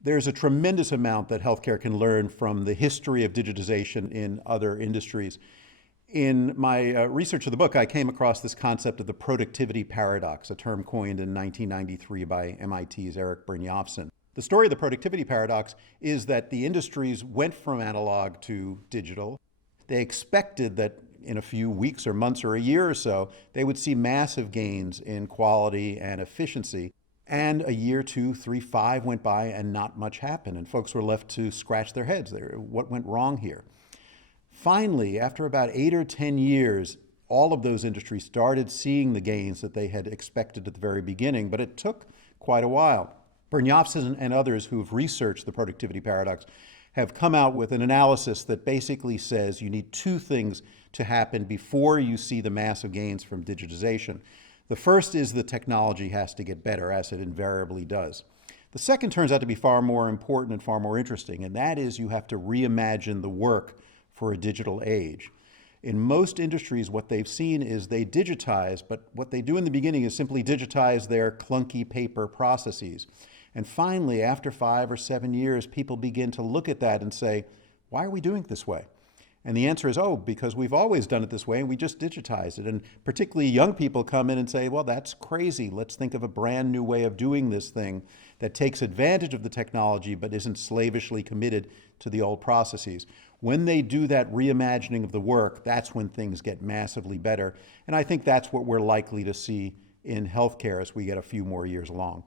There's a tremendous amount that healthcare can learn from the history of digitization in other industries. In my research of the book, I came across this concept of the productivity paradox, a term coined in 1993 by MIT's Eric Brynjolfsson. The story of the productivity paradox is that the industries went from analog to digital. They expected that in a few weeks or months or a year or so, they would see massive gains in quality and efficiency. And a year, two, three, five went by and not much happened. And folks were left to scratch their heads. What went wrong here? Finally, after about 8 or 10 years, all of those industries started seeing the gains that they had expected at the very beginning, but it took quite a while. Brynjolfsson and others who have researched the productivity paradox have come out with an analysis that basically says you need two things to happen before you see the massive gains from digitization. The first is the technology has to get better, as it invariably does. The second turns out to be far more important and far more interesting, and that is you have to reimagine the work for a digital age. In most industries, what they've seen is they digitize, but what they do in the beginning is simply digitize their clunky paper processes. And finally, after 5 or 7 years, people begin to look at that and say, why are we doing it this way? And the answer is, oh, because we've always done it this way and we just digitize it. And particularly young people come in and say, well, that's crazy. Let's think of a brand new way of doing this thing that takes advantage of the technology but isn't slavishly committed to the old processes. When they do that reimagining of the work, that's when things get massively better. And I think that's what we're likely to see in healthcare as we get a few more years along.